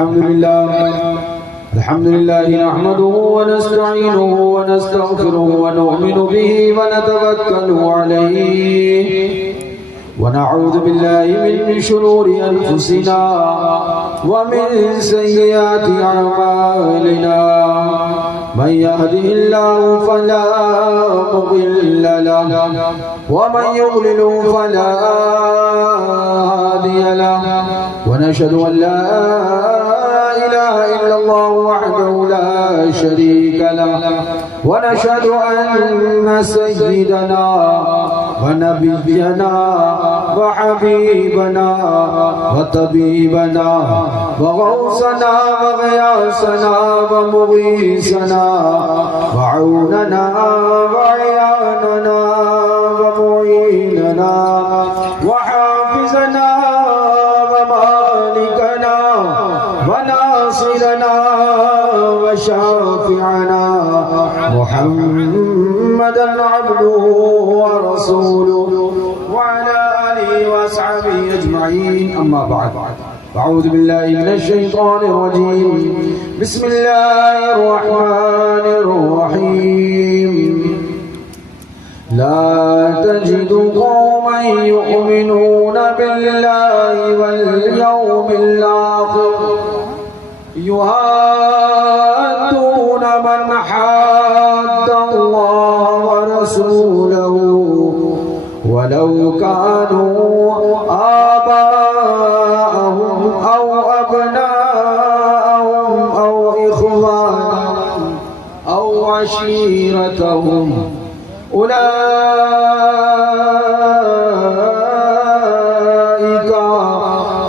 الحمد لله نحمده ونستعينه ونستغفره ونؤمن به ونتوكل عليه ونعوذ بالله من شرور أنفسنا ومن سيئات أعمالنا من يهده الله فلا مضل له ومن يضلل فلا هادي له ونشهد أن لا إله إلا الله وحده لا شريك له ونشهد أن سيدنا ونبينا وحبيبنا وطبيبنا وغوثنا وغياثنا ومغيثنا وعوننا وعياننا ومعيننا وحافظنا ومالكنا وناصرنا وشافعنا محمدا عبده ورسوله وعلى آله وأصحابه أجمعين أما بعد أعوذ بالله من الشيطان الرجيم بسم الله الرحمن الرحيم لا تجد قوما يؤمنون بالله واليوم الآخر يوادون من حاد الله ورسوله ولو كانوا آباءهم أو أبناءهم أو إخوانهم أو عشيرتهم أولئك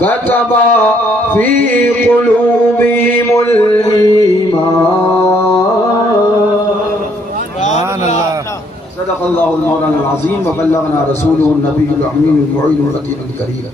كتب في قلوبهم الإيمان صدق الله المولانا العظيم وبلغنا رسوله النبي الأمين المعين الرتيب الكريم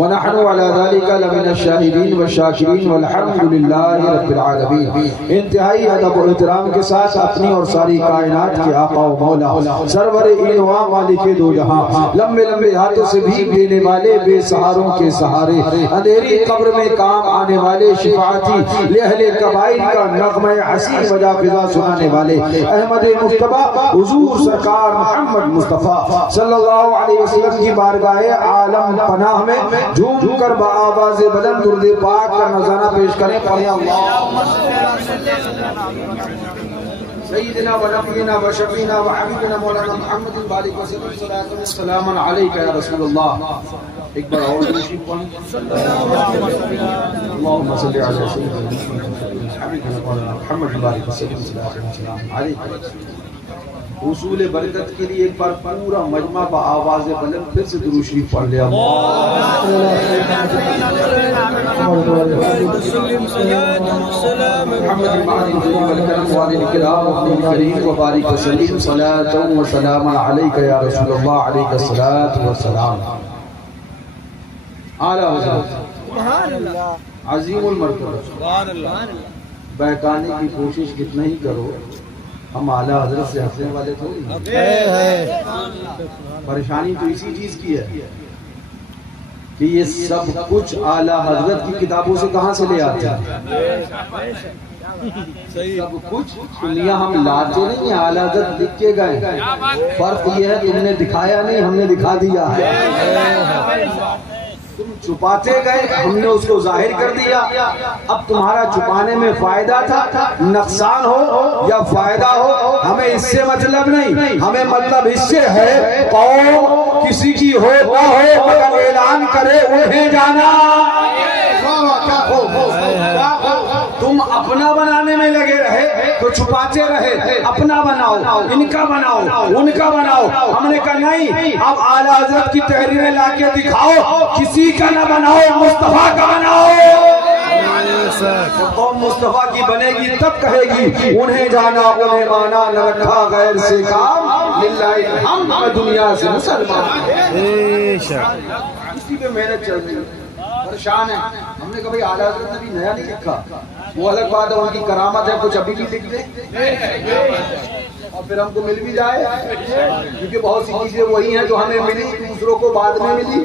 ونحن على ذلك لمن الشاهدين والشاكرين والحمد لله رب العالمين. انتہائی ادب و احترام کے ساتھ اپنی اور ساری کائنات کے آقا و مولا سرور اینوا مالک دو جہاں لمبے لمبے ہاتھوں سے بھیگ دینے والے بے سہاروں کے سہارے اندھیری قبر میں کام آنے والے شفاعتی لأہل کبائر کا نغمہ حسین وجا فضا سنانے والے احمد مصطفیٰ حضور سرکار محمد مصطفیٰ صلی اللہ علیہ وسلم کی بارگاہ عالم پناہ میں جھوم کر بآواز بلند درود پاک کا نذرانہ پیش کریں. پڑھیں اللہم سیدنا و نبینا و شفینا و حبیبنا مولانا محمد بارک وسلم صلاۃ و سلام علیک یا رسول اللہ. ایک بار اور درود پڑھیں اللہم صلی علی سیدنا حبیبنا مولانا محمد بارک وسلم صلاۃ و سلام علیک. حصول برکت کے لیے ایک بار پورا مجمع با آواز بلند پھر سے درود شریف پڑھ لیا. محمد المعظم والکرم والد الکرام کریم و بارک وسلم صلاۃ و سلام علیک یا رسول اللہ علیک الصلاۃ والسلام. اعلیٰ حضرت عظیم المرتبہ بہکانے کی کوشش کتنا ہی کرو ہم اعلیٰ حضرت سے ہنسنے والے تھوڑی. پریشانی تو اسی چیز کی ہے کہ یہ سب کچھ اعلیٰ حضرت کی کتابوں سے کہاں سے لے آتے ہیں. سب کچھ دنیا ہم لاتے نہیں، اعلیٰ حضرت لکھ کے گئے. فرق یہ ہے تم نے دکھایا نہیں، ہم نے دکھا دیا ہے. تم چھپاتے گئے، ہم نے اس کو ظاہر کر دیا. اب تمہارا چھپانے میں فائدہ تھا، نقصان ہو یا فائدہ ہو ہمیں اس سے مطلب نہیں. ہمیں مطلب اس سے ہے قوم کسی کی ہو نہ ہو مگر اعلان کرے انہیں جانا. تم اپنا بنانے میں لگے رہے تو چھپاتے رہے. اپنا بناؤ، ان کا بناؤ، ان کا بناؤ. ہم نے کہا نہیں، اب اعلیٰ حضرت کی تحریریں لا کے دکھاؤ. کسی کا نہ بناؤ، مصطفیٰ کا بناؤ. قوم مصطفیٰ کی بنے گی تب کہے گی انہیں جانا انہیں مانا، نہ رکھا غیر سے کام للہ الحمد. دنیا سے مسلمان اسی پہ محنت چل رہی ہے. پریشان ہے. ہم نے کہا بھائی اعلیٰ حضرت نے بھی نیا نہیں لکھا، وہ الگ بات ہے، ان کی کرامت ہے، کچھ ابھی بھی لکھ دے اور پھر ہم کو مل بھی جائے، کیونکہ بہت سی چیزیں وہی ہیں جو ہمیں ملی دوسروں کو بعد میں ملی.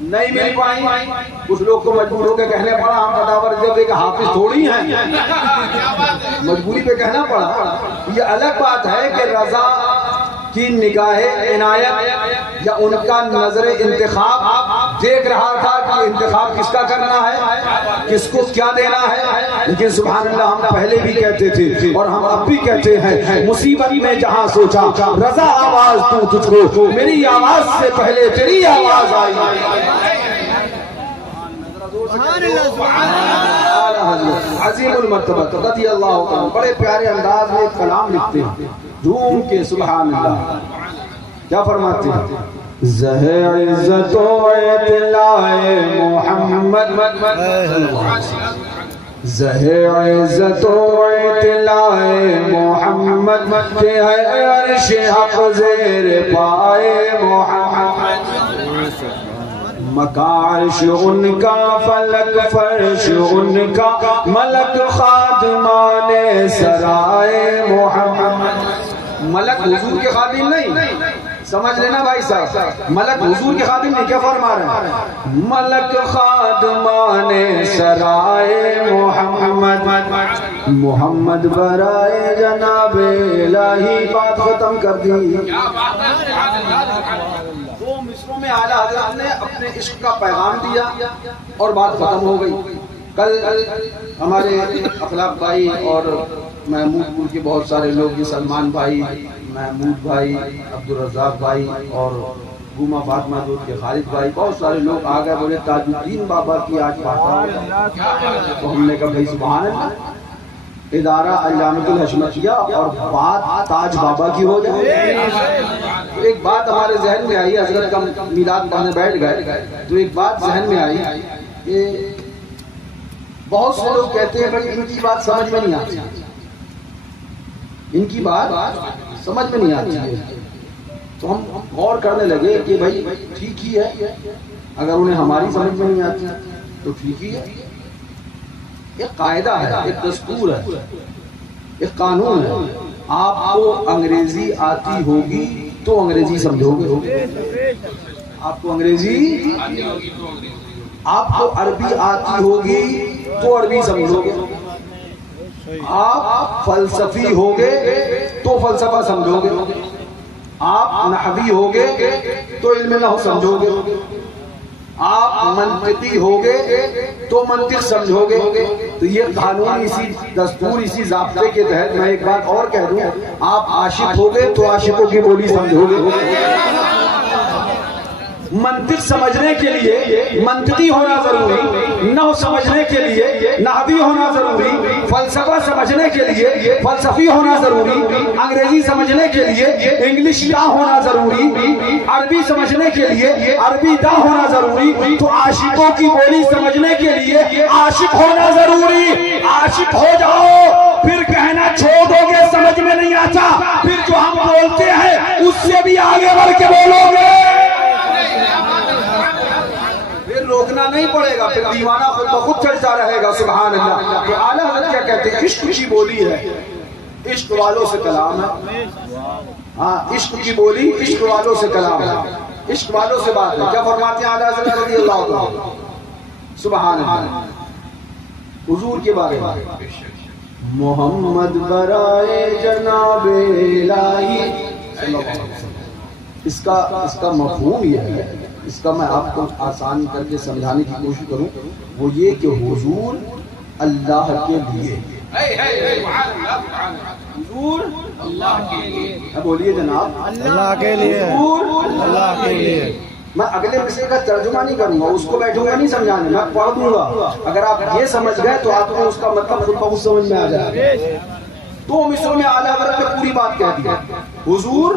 نہیں مل پائی. کچھ لوگ کو مجبور ہو کے کہنے پڑا ہم فتاور جب ایک حافظ تھوڑی ہیں, مجبوری پہ کہنا پڑا. یہ الگ بات ہے کہ رضا کی نگاہ عنایت یا ان کا نظر انتخاب دیکھ رہا تھا کہ انتخاب کس کا کرنا ہے, کس کو کیا دینا ہے. لیکن سبحان اللہ ہم پہلے بھی کہتے تھے اور ہم اب بھی کہتے ہیں, مصیبت میں جہاں سوچا رضا آواز تو تجھ کو, میری آواز سے پہلے تیری آواز آئی. عظیم المرتبہ رضی اللہ عنہ بڑے پیارے انداز میں کلام لکھتے ہیں جھوم کے. سبحان اللہ کیا فرماتے ہیں؟ زہر عزت و اطلاع محمد, زہر عزت و اطلاع محمد کہ ہے عرش حق زیر پائے محمد. مکارش ان کا فلک فرش ان کا ملک خادمان سرائے محمد. ملک حضور کے خادم نہیں, سمجھ لینا بھائی صاحب, ملک حضور کے خادم نہیں. کیا فرما رہے ہیں؟ ملک خادمان سرائے محمد, محمد برائے جناب الہی. بات ختم کر دی. دو مصروں میں اعلیٰ حضرت نے اپنے عشق کا پیغام دیا اور بات ختم ہو گئی. کل ہمارے اخلاق بھائی اور محمود پور کے بہت سارے لوگ, یہ سلمان بھائی, محمود بھائی, عبدالرزاق بھائی اور گوما فاطمہ دود کے خالد بھائی, بہت سارے لوگ آ گئے. بولے تاج الدین بابا کی آج بات ہو. تو ہم نے کہا بھائی سبحان اللہ, ادارہ علامت الحشمتیہ اور بات تاج بابا کی ہو جائے. ایک بات ہمارے ذہن میں آئی, حضرت کا میلاد پڑھنے بیٹھ گئے تو ایک بات ذہن میں آئی کہ بہت سے لوگ کہتے ہیں بھائی ان کی بات سمجھ میں نہیں آتی, ان کی بات سمجھ میں نہیں آتی ہے. تو ہم غور کرنے لگے کہ بھائی ٹھیک ہی ہے, اگر انہیں ہماری سمجھ میں نہیں آتی تو ٹھیک ہی ہے. ایک قاعدہ ہے, ایک دستور ہے, ایک قانون ہے. آپ کو انگریزی آتی ہوگی تو انگریزی سمجھو گے, آپ کو انگریزی, آپ کو عربی آتی ہوگی تو عربی سمجھو گے, آپ فلسفی ہوگے تو فلسفہ سمجھو گے, آپ نحوی ہوگے تو علم نحو سمجھو گے, آپ منطقی ہوگے تو منطق سمجھو گے. تو یہ قانون, اسی دستور, اسی ضابطے کے تحت میں ایک بات اور کہہ دوں, آپ عاشق ہوگے تو عاشقوں کی بولی سمجھو گے. منطق سمجھنے کے لیے منطقی ہونا ضروری, نحو سمجھنے کے لیے نحوی ہونا ضروری, فلسفہ سمجھنے کے لیے فلسفی ہونا ضروری, انگریزی سمجھنے کے لیے انگلش دا ہونا ضروری, عربی سمجھنے کے لیے عربی دا ہونا ضروری. تو عاشقوں کی بولی سمجھنے کے لیے عاشق ہونا ضروری. عاشق ہو جاؤ پھر کہنا چھوڑ دو گے سمجھ میں نہیں آتا, پھر جو ہم بولتے ہیں اس سے بھی آگے بڑھ کے بولو گے, روکنا نہیں پڑے گا, پھر دیوانہ خود بخود چلتا رہے گا. سبحان اللہ. تو اعلیٰ حضرت کیا کہتے ہیں؟ عشق کی بولی ہے, عشق والوں سے کلام ہے. ہاں, عشق کی بولی عشق والوں سے کلام ہے, عشق والوں سے بات ہے. کیا فرماتے ہیں اعلیٰ حضرت رضی اللہ عنہ؟ سبحان اللہ. حضور کے بارے میں محمد برائے جناب الہی, اس کا مفہوم یہ ہے, اس کا میں آپ کو آسان کر کے سمجھانے کی کوشش کروں, وہ یہ کہ حضور اللہ کے لیے, حضور اللہ کے لیے, بولیے جناب اللہ کے لیے, اللہ کے لیے. میں اگلے مصرے کا ترجمہ نہیں کروں گا, اس کو بیٹھوں گا نہیں سمجھانے, میں پڑھ دوں گا. اگر آپ یہ سمجھ گئے تو آپ کو اس کا مطلب خود بخود سمجھ میں آ جائے گا. دو مصروں میں اعلیٰ حضرت نے پوری بات کہہ دی. حضور,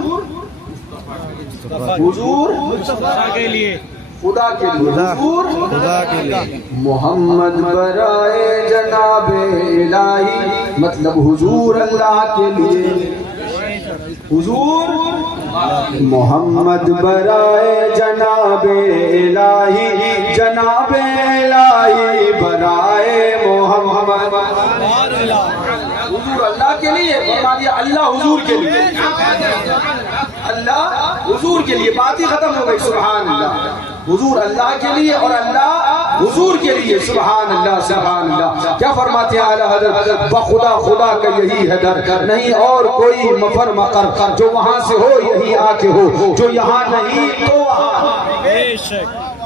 حضور خدا کے لیے, خدا کے لیے, حضور خدا کے لیے, محمد برائے جناب الہی, مطلب حضور اللہ کے لیے, حضور محمد برائے جناب الہی, جناب الہی برائے محمد. حضور اللہ کے لیے, فرما دیا اللہ حضور کے لیے, اللہ حضور کے لیے, بات ہی ختم ہو گئی. سبحان اللہ. حضور اللہ کے لیے اور اللہ حضور کے لیے. سبحان اللہ سبحان اللہ. کیا فرماتے ہیں اعلیٰ حضرت؟ بخدا خدا کا یہی ہے در، نہیں اور کوئی مفر مقر، جو وہاں سے ہو یہی آ کے ہو، جو یہاں نہیں تو وہاں.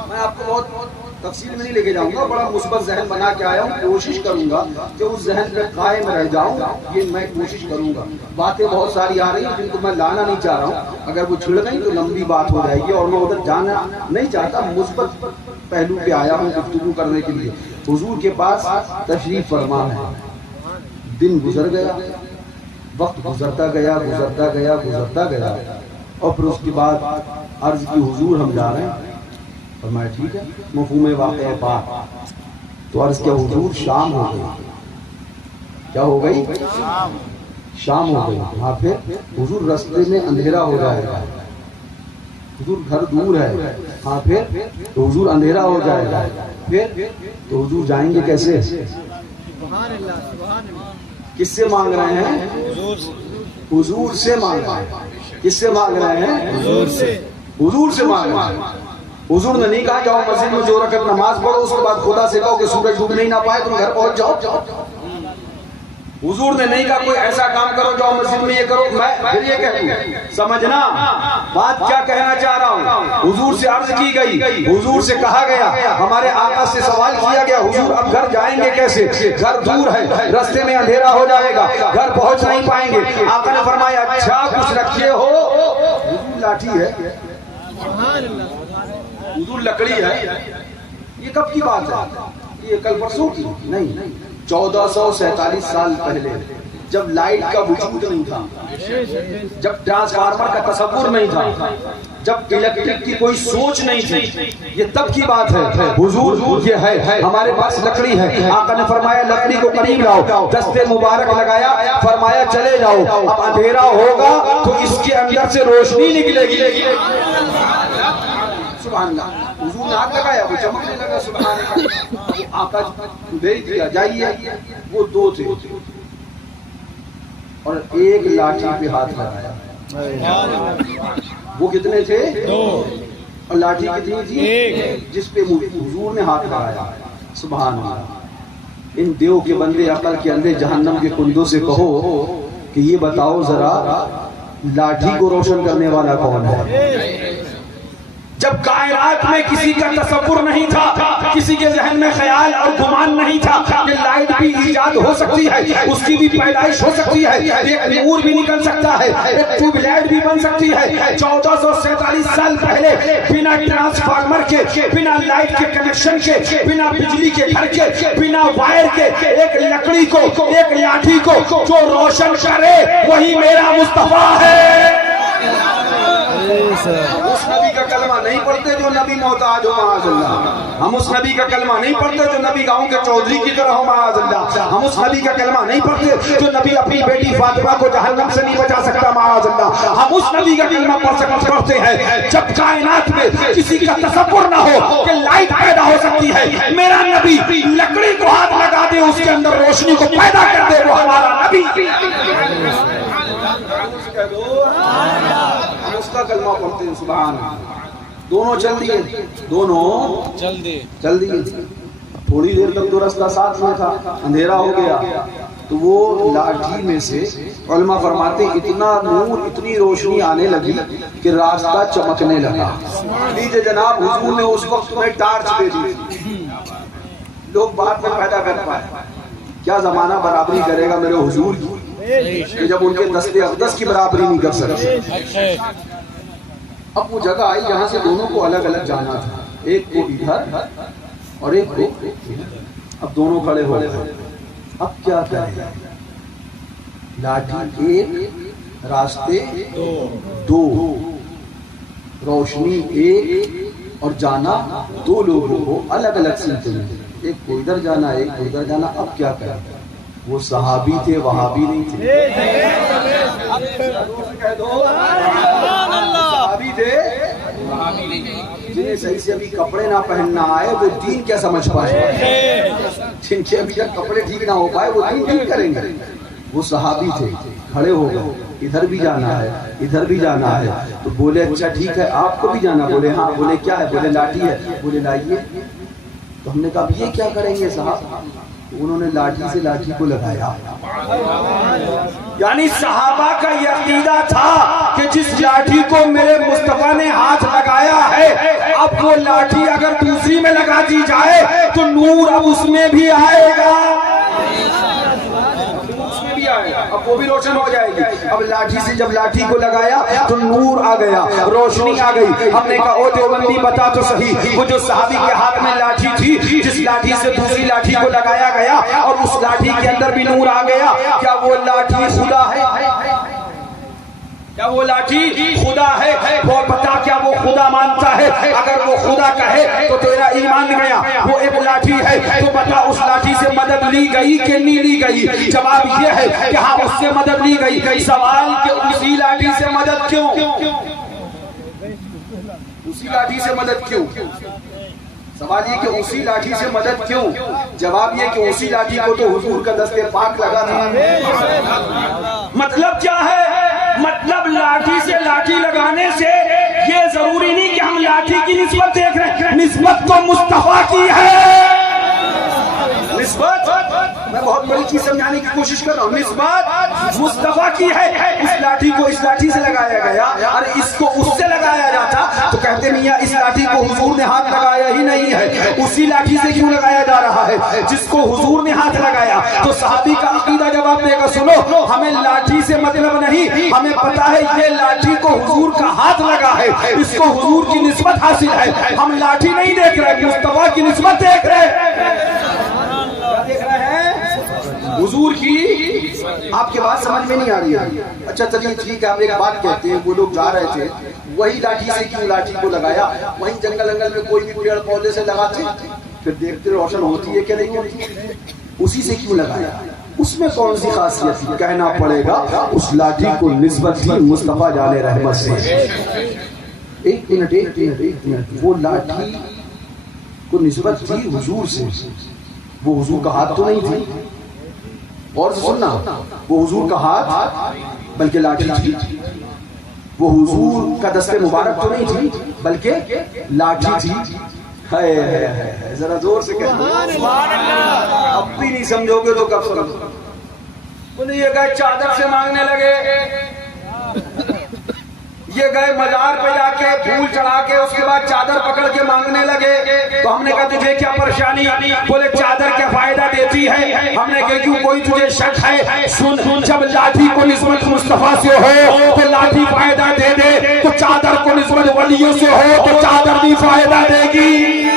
میں آپ کو بہت تفصیل میں نہیں لے کے جاؤں گا، بڑا مثبت ذہن بنا کے آیا ہوں. کوشش کروں گا کہ اس ذہن پہ قائم رہ جاؤں، یہ میں کوشش کروں گا. باتیں بہت ساری آ رہی ہیں جن کو میں لانا نہیں چاہ رہا ہوں، اگر وہ چھڑ گئی تو لمبی بات ہو جائے گی اور میں ادھر جانا نہیں چاہتا. مثبت پہلو پہ آیا ہوں گفتگو کرنے کے لیے. حضور کے پاس تشریف فرما ہے. دن گزر گیا، وقت گزرتا گیا گزرتا گیا گزرتا گیا، اور پھر اس کے بعد عرض کی حضور ہم جا رہے ہیں. فرمایا ٹھیک ہے، مفہوم واقعہ پاک. تو عرض کیا حضور شام ہو گئی. کیا ہو گئی؟ شام ہو گئی. ہاں پھر حضور رستے میں اندھیرا ہو جائے گا. حضور گھر دور ہے. ہاں پھر تو حضور اندھیرا ہو جائے گا. پھر تو حضور جائیں گے کیسے؟ کس سے مانگ رہے ہیں؟ حضور سے مانگ رہے ہیں. کس سے مانگ رہے ہیں؟ حضور سے مانگ رہے ہیں. حضور نے نہیں کہا جاؤ مسجد میں 2 رکعت نماز پڑھو، اس کے بعد خدا سے کہو کہ سورج ڈوبنے ہی نہ پائے تم گھر پہنچ جاؤ. حضور نے نہیں کہا کوئی ایسا کام کرو جاؤ مسجد میں یہ کرو. میں پھر یہ کہہ دوں، سمجھنا بات کیا کہنا چاہ رہا ہوں. حضور سے عرض کی گئی، حضور سے کہا گیا، ہمارے آقا سے سوال کیا گیا، حضور اب گھر جائیں گے کیسے؟ گھر دور ہے، رستے میں اندھیرا ہو جائے گا، گھر پہنچ نہیں پائیں گے. آقا نے فرمایا اچھا کچھ رکھیے ہو. حضور لاٹھی ہے، حضور لکڑی ہے. یہ کب کی بات ہے؟ یہ کل پرسوں کی نہیں، 1447 سال پہلے، جب لائٹ کا وجود نہیں تھا، جب ٹرانسفارمر کا تصور نہیں تھا، جب الیکٹرک کی کوئی سوچ نہیں تھی. یہ تب کی بات ہے. حضور یہ ہے، ہمارے پاس لکڑی ہے. آقا نے فرمایا لکڑی کو قریب لاؤ، دستے مبارک لگایا، فرمایا چلے جاؤ. اب اندھیرا ہوگا تو اس کے اندر سے روشنی نکلے گی. سبحان اللہ. حضور نے ہاتھ لگایا، وہ چمکنے لگا. سبحان اللہ. آقا بھیج دیا جائیے. وہ 2 تھے اور ایک لاٹھی پہ ہاتھ لگایا. وہ کتنے تھے؟ 2. اور لاٹھی کتنی تھی؟ جس پہ حضور نے ہاتھ لگایا. سبحان اللہ. ان دیو کے بندے عقل کے اندھے جہنم کے کندوں سے کہو کہ یہ بتاؤ ذرا لاٹھی کو روشن کرنے والا کون ہے؟ جب کائنات میں کسی کا تصور نہیں تھا، کسی کے ذہن میں خیال اور گمان نہیں تھا کہ لائٹ بھی ایجاد ہو سکتی ہے، اس کی بھی پیدائش ہو سکتی ہے، ایک نور بھی نکل سکتا ہے، ایک ٹیوب لائٹ بھی بن سکتی ہے. 1447 سال پہلے بنا ٹرانسفارمر کے، بنا لائٹ کے کنیکشن کے، بنا بجلی کے گھر کے، بنا وائر کے، ایک لکڑی کو، ایک لاٹھی کو جو روشن کرے وہی میرا مصطفیٰ ہے. اس نبی کا کلمہ نہیں پڑھتے جو نبی محتاج ہو معاذ اللہ. ہم اس نبی کا کلمہ نہیں پڑھتے جو نبی گاؤں کے چودھری کی طرح ہو معاذ اللہ. ہم اس نبی کا کلمہ نہیں پڑھتے جو نبی اپنی بیٹی فاطمہ کو جہنم سے نہیں بچا سکتا معاذ اللہ. ہم اس نبی کا کلمہ پڑھتے ہیں جب کائنات میں کسی کا تصور نہ ہو کہ لائٹ پیدا ہو سکتی ہے. میرا نبی لکڑی کو ہاتھ لگا دے، اس کے اندر روشنی کو پیدا کر دے، وہ ہمارا نبی. اس کا کلمہ پڑھتے ہیں. سبحان اللہ. دونوں چل دیے، دونوں چل دیے. تھوڑی دیر تک تو رستہ ساتھ میں تھا، اندھیرا ہو گیا تو وہ لاٹھی میں سے علماء فرماتے اتنا نور، اتنی روشنی آنے لگی کہ راستہ چمکنے لگا. لیجیے جناب، حضور نے اس وقت میں ٹارچ دے دی. لوگ بعد میں پیدا کر پائے. کیا زمانہ برابری کرے گا میرے حضور کی کہ جب ان کے دستے اقدس کی برابری نہیں کر سکتے. اب وہ جگہ آئی جہاں سے دونوں کو الگ الگ جانا تھا، ایک کو ادھر اور ایک کو. اب دونوں کھڑے ہو گئے. اب کیا کریں؟ لاٹھی ایک، راستے 2، روشنی ایک اور جانا 2 لوگوں کو الگ الگ سمتیں میں. ایک کو ادھر جانا، ایک کو ادھر جانا. اب کیا کریں؟ وہ صحابی تھے، وہابی نہیں تھے. صحابی تھے جنہیں صحیح سے ابھی کپڑے نہ پہننا آئے وہ دین کیا سمجھ پائے. جن کے ابھی تک کپڑے ٹھیک نہ ہو پائے وہ دین ٹھیک کریں گے. وہ صحابی تھے، کھڑے ہو گئے. ادھر بھی جانا ہے ادھر بھی جانا ہے. تو بولے اچھا ٹھیک ہے آپ کو بھی جانا. بولے ہاں. بولے کیا ہے؟ بولے لاٹھی ہے. بولے لائیے. تو ہم نے کہا یہ کیا کریں گے صاحب؟ انہوں نے لاٹھی سے لاٹھی کو لگایا. یعنی صحابہ کا یہ عقیدہ تھا کہ جس لاٹھی کو میرے مصطفیٰ نے ہاتھ لگایا ہے اب وہ لاٹھی اگر دوسری میں لگا دی جائے تو نور اب اس میں بھی آئے گا. اب وہ بھی روشن ہو جائے گی. اب لاٹھی سے جب لاٹھی کو لگایا تو نور آ گیا, روشنی آ گئی. ہم نے کہا او دیوبندی بتا تو صحیح, وہ جو صحابی کے ہاتھ میں لاٹھی تھی جس لاٹھی سے دوسری لاٹھی کو لگایا گیا اور اس لاٹھی کے اندر بھی نور آ گیا, کیا وہ لاٹھی خدا ہے؟ کیا وہ لاٹھی خدا ہے؟ وہ بتا کیا وہ خدا مانتا ہے؟ اگر وہ خدا کہے تو تیرا ایمان گیا. وہ ایک لاٹھی ہے تو بتا اس لاٹھی سے مدد لی گئی کہ نہیں لی گئی؟ جواب یہ ہے کہ ہاں اس سے مدد لی گئی. سوال کہ اسی لاٹھی سے مدد کیوں؟ اسی لاٹھی سے مدد کیوں؟ سوال یہ کہ اسی لاٹھی سے مدد کیوں؟ جواب یہ کہ اسی لاٹھی کو تو حضور کا دست پاک لگا تھا. مطلب کیا ہے؟ مطلب لاٹھی سے لاٹھی لگانے سے یہ ضروری نہیں کہ ہم لاٹھی کی نسبت دیکھ رہے ہیں, نسبت تو مصطفیٰ کی ہے. نسبت میں بہت بڑی چیز سمجھانے کی کوشش کر رہا ہوں. نسبت مصطفیٰ کی ہے. اس لاٹھی کو اس لاٹھی سے لگایا گیا اور اس کو اس سے لگایا جاتا تو کہتے میاں اس لاٹھی کو حضور نے ہاتھ لگایا ہی نہیں ہے, اسی لاٹھی سے کیوں لگایا جا رہا ہے جس کو حضور نے ہاتھ لگایا. تو صحابی کا عقیدہ جواب دے گا سنو, ہمیں لاٹھی سے مطلب نہیں, ہمیں پتا ہے یہ لاٹھی کو حضور کا ہاتھ لگا ہے, اس کو حضور کی نسبت حاصل ہے. ہم لاٹھی نہیں دیکھ رہے, مصطفیٰ کی نسبت دیکھ رہے ہیں. حضور کی آپ کی بات سمجھ میں نہیں آ رہی ہے. اچھا چلیے ٹھیک ہے, آپ ایک بات کہتے ہیں, وہ لوگ جا رہے تھے وہی لاٹھی سے کیوں لاٹھی کو لگایا؟ وہیں جنگل انگل میں کوئی بھی پیڑ پودے سے لگاتے پھر دیکھتے روشن ہوتی ہے کہ نہیں ہوتی, اسی سے کیوں لگایا؟ اس میں کون سی خاصیت تھی؟ کہنا پڑے گا اس لاٹھی کو نسبت تھی مصطفیٰ جان رحمت سے. ایک منٹ, وہ لاٹھی کو نسبت تھی حضور سے, وہ حضور کا ہاتھ تو نہیں تھی. اور سننا, وہ حضور کا ہاتھ بلکہ لاٹھی تھی. وہ حضور کا دست مبارک تو نہیں تھی بلکہ لاٹھی تھی. ذرا زور سے کہو, اب بھی نہیں سمجھو گے تو کب سمجھو. بولے یہ گئے چادر سے مانگنے لگے, یہ گئے مزار پہ جا کے پھول چڑھا کے اس کے بعد چادر پکڑ کے مانگنے لگے. تو ہم نے کہا تجھے کیا پریشانی؟ بولے چادر کیا فائدہ دیتی ہے؟ ہم نے کہا کیوں کوئی تجھے شک ہے؟ سن, جب لاٹھی کو نسبت مصطفیٰ سے ہو تو لاٹھی فائدہ دے دے, تو چادر کو نسبت ولیوں سے ہو تو چادر بھی فائدہ دے گی.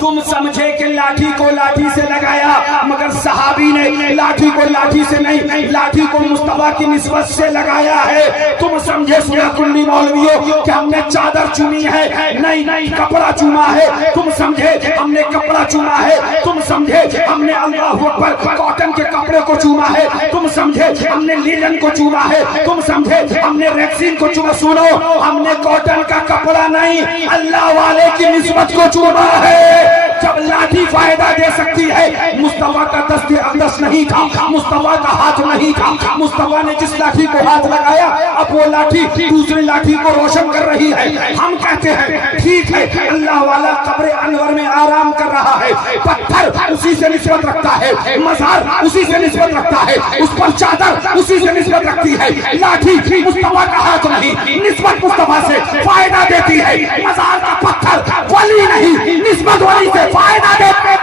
تم سمجھے کہ لاٹھی کو لاٹھی سے لگایا, مگر صحابی نے لاٹھی کو لاٹھی سے نہیں, لاٹھی کو مصطفیٰ کی نسبت سے لگایا ہے. تم سمجھے سنا کلی مولویوں کہ ہم نے چادر چومی ہے؟ نہیں, کپڑا چوما ہے. تم سمجھے ہم نے کپڑا چوما ہے؟ تم سمجھے ہم نے اللہ اکبر کاٹن کے کپڑے کو چوما ہے؟ تم سمجھے ہم نے لیلن کو چوما ہے؟ تم سمجھے ہم نے ریکسین کو چوما؟ سنو, ہم نے کاٹن کا کپڑا نہیں, اللہ والے کی نسبت کو چوما ہے. جب لاٹھی فائدہ دے سکتی ہے, مصطفیٰ کا دست اقدس نہیں تھا, مصطفیٰ کا ہاتھ نہیں تھا, مصطفیٰ نے جس لاٹھی کو ہاتھ لگایا اب وہ لاٹھی دوسری لاٹھی کو روشن کر رہی ہے. ہم کہتے ہیں ٹھیک ہے, اللہ والا قبر انور میں آرام کر رہا ہے, پتھر اسی سے نسبت رکھتا ہے, مزار اسی سے نسبت رکھتا ہے, اس پر چادر اسی سے نسبت رکھتی ہے. لاٹھی مصطفیٰ کا ہاتھ نہیں, نسبت مصطفیٰ سے فائدہ دیتی ہے. مزار کا پتھر ولی نہیں, نسبت ولی سے فائدہ دیتے.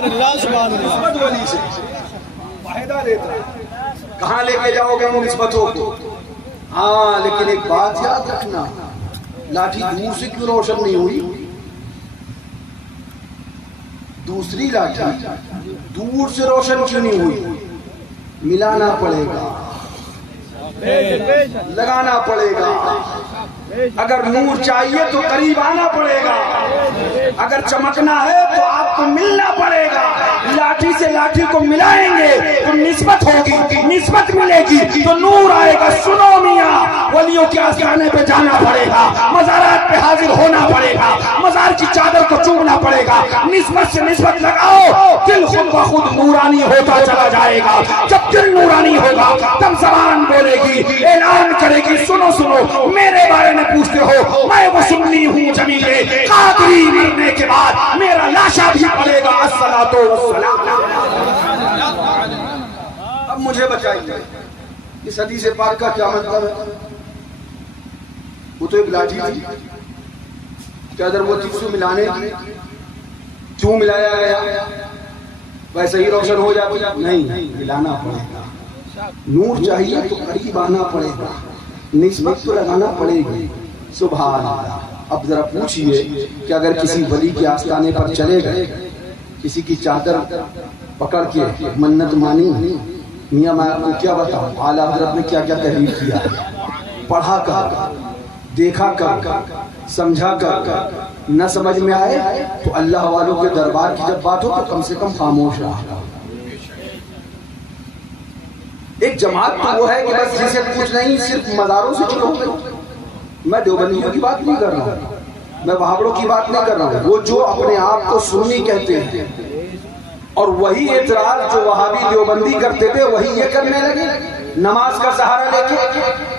نسبت ولی سے فائدہ دیتا ہے. کہاں لے کے جاؤ گے ان نسبتوں کو؟ ہاں لیکن ایک بات یاد رکھنا, لاٹھی دور سے کیوں روشن نہیں ہوئی؟ دوسری لاٹھی دور سے روشن کیوں نہیں ہوئی؟ ملانا پڑے گا, لگانا پڑے گا. اگر نور چاہیے تو قریب آنا پڑے گا, اگر چمکنا ہے تو آپ کو ملنا پڑے گا. لاٹھی سے لاٹھی کو ملائیں گے تو نسبت ہوگی, نسبت ملے گی تو نور آئے گا. سنو میاں, ولیوں کے آستانے پہ جانا پڑے گا, مزارات پہ حاضر ہونا پڑے گا, مزار کی چادر کو چومنا پڑے گا. نسبت سے نسبت لگاؤ, دل خود بخود نورانی ہوتا چلا جائے گا. جب دل نورانی ہوگا تب زبان بولے گی, اعلان کرے گی, سنو سنو میرے بارے میں پوچھتے ہو, میں وہ سنی ہوں جمیلے, قادری مرنے کے بعد میرا لاشا بھی پڑے گا. الصلاۃ والسلام. اب مجھے بچائیے, اس حدیث پاک کا کیا مطلب ہے؟ وہ تو ایک لاٹھی تھی, کیا اگر وہ چیز ملانے کیوں ملایا گیا؟ ویسے ہی روشن ہو جاتی؟ نہیں, ملانا پڑے گا. نور چاہیے تو قریب آنا پڑے گا, نسبت تو لگانا پڑے گی. سبحان اللہ. اب ذرا پوچھئے کہ اگر کسی ولی کے آستانے پر چلے گئے, کسی کی چادر پکڑ کے منت مانی, میاں میں آپ کو کیا بتاؤں اعلیٰ حضرت نے کیا کیا تحریر کیا ہے, پڑھا کر, دیکھا کر, سمجھا کر, نہ سمجھ میں آئے تو اللہ والوں کے دربار کی جب بات ہو تو کم سے کم خاموش رہا. ایک جماعت تو وہ ہے کہ بس جسے کچھ نہیں صرف مزاروں سے شروع ہو گئی. میں دیوبندیوں کی بات نہیں کر رہا ہوں, میں وہابڑوں کی بات نہیں کر رہا ہوں. وہ جو اپنے آپ کو سنی کہتے ہیں اور وہی اعتراض جو وہابی دیوبندی کرتے تھے وہی یہ کرنے لگے. نماز کا سہارا لے کے,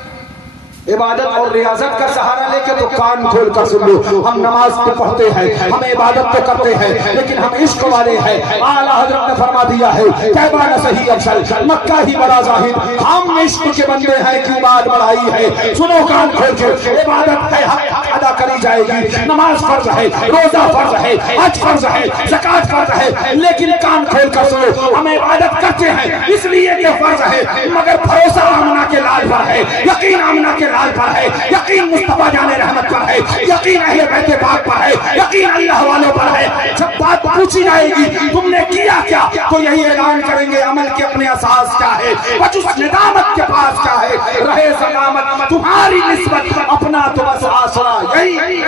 عبادت اور ریاضت کا سہارا لے کے, تو کان کھول کر سن لو, ہم نماز تو پڑھتے ہیں, ہم عبادت تو کرتے ہیں, لیکن ہم عشق والے ہیں. اعلیٰ حضرت نے فرما دیا ہے, کعبہ نہ صحیح افضل, مکہ ہی بڑا زاہد, ہم عشق کے بندے ہیں کیوں بات بڑھائی ہے. سنو کان کھول کے, عبادت ہے حق ادا کری جائے گی, نماز فرض ہے, روزہ فرض ہے, حج فرض ہے, زکات فرض ہے, لیکن کان کھول کر سنو, ہم عبادت کرتے ہیں اس لیے یہ فرض ہے, مگر بھروسہ آمنہ کے لال پر ہے, یقین آمنہ کے لال پر ہے, یقین مصطفیٰ جان رحمت پر ہے, یقین اہل بیت پاک پر ہے, یقین اللہ والوں پر ہے. جب بات پوچھی جائے گی تم نے کیا کیا, تو یہی اعلان کریں گے عمل کے اپنے اساس کیا ہے, بچ اس ندامت کے پاس کیا ہے, رہے سلامت تمہاری نسبت, اپنا تو بس آسرا یہی.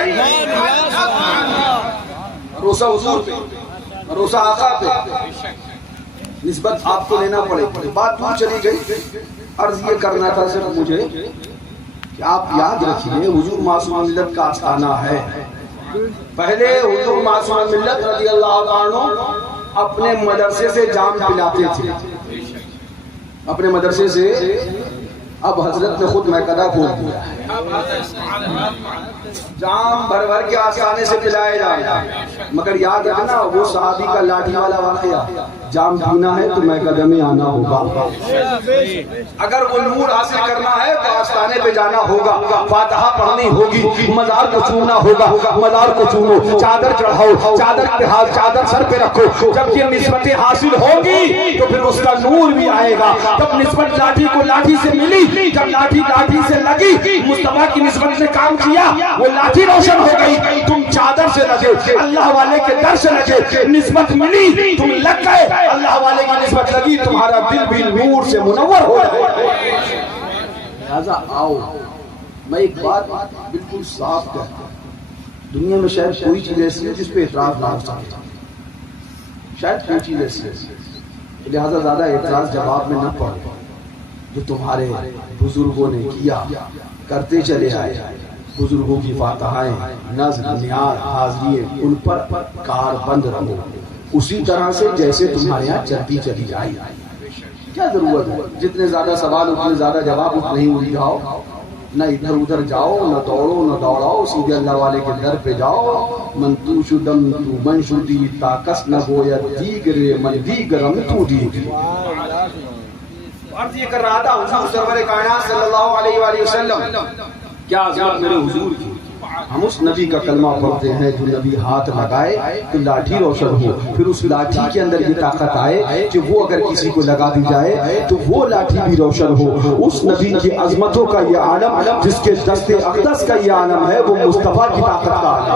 بھروسہ حضور پہ, بھروسہ آقا پہ, نسبت آپ کو لینا پڑے. بات دور چلی گئی, عرض یہ کرنا تھا صرف مجھے کہ آپ یاد رکھیے حضور معصوم ملت کا آستانہ ہے. پہلے حضور معصوم ملت رضی اللہ عنہ اپنے مدرسے سے جام پلاتے تھے, اپنے مدرسے سے. اب حضرت نے خود میکدہ کھول دیا, جام بھر بھر کے آستانے سے پلائے جائے, مگر یاد رکھنا وہ صحابی کا لاٹھی والا واقعہ, جام پینا ہے تو میکدہ میں آنا ہوگا. اگر وہ نور حاصل کرنا ہے تو آستانے پہ جانا ہوگا, فاتحہ پڑھنی ہوگی, مزار کو چومنا ہوگا, مزار کو چومو, چادر چڑھاؤ, چادر پہ ہاتھ, چادر سر پہ رکھو. جب یہ نسبتیں حاصل ہوگی تو پھر اس کا نور بھی آئے گا. جب نسبت لاٹھی کو لاٹھی سے ملی, جب لاٹھی لاٹھی سے لگی, مصطفیٰ کی نسبت نے کام کیا, وہ لاٹھی روشن ہو گئی, تم چادر سے لگے, اللہ والے کے در سے لگے, نسبت ملی, تم لگ گئے, اللہ والے کی نسبت لگی, تمہارا دل بھی نور سے منور ہو گئے. لہذا آؤ, میں ایک بات بالکل صاف کہتا ہوں, دنیا میں شاید کوئی چیز ایسی ہے جس پہ اعتراض نہ ہو سکے, شاید کوئی چیز ایسی ہے, لہذا زیادہ اعتراض جواب میں نہ پڑے. جو تمہارے بزرگوں نے کیا کرتے چلے آئے, بزرگوں کی فاتحائیں, نظر, نیاز, حاضرییں, ان پر کار بند رہو اسی طرح سے جیسے تمہارے یہاں چلتی چلی جائے. کیا ضرورت ہے جتنے زیادہ سوال اتنے زیادہ جواب اتنے ہی الجھاؤ, نہ ادھر ادھر جاؤ, نہ دوڑو نہ دوڑاؤ, سیدھے اللہ والے کے در پہ جاؤ. من تو شدم تو من شدی تاکس نہ ہو یا دیگر من دیگرم تو دیگر. عرض یہ کر رہا تھا حضور سرور کائنات صلی اللہ علیہ وآلہ وسلم, کیا عظمت میرے حضور کی. ہم اس نبی کا کلمہ پڑھتے ہیں جو نبی ہاتھ لگائے تو لاٹھی روشن ہو, پھر اس لاٹھی کے اندر یہ طاقت آئے کہ وہ اگر کسی کو لگا دی جائے تو وہ لاٹھی بھی روشن ہو. اس نبی کی عظمتوں کا یہ عالم, جس کے دست اقدس کا یہ عالم ہے, وہ مصطفیٰ کی طاقت کا عالم.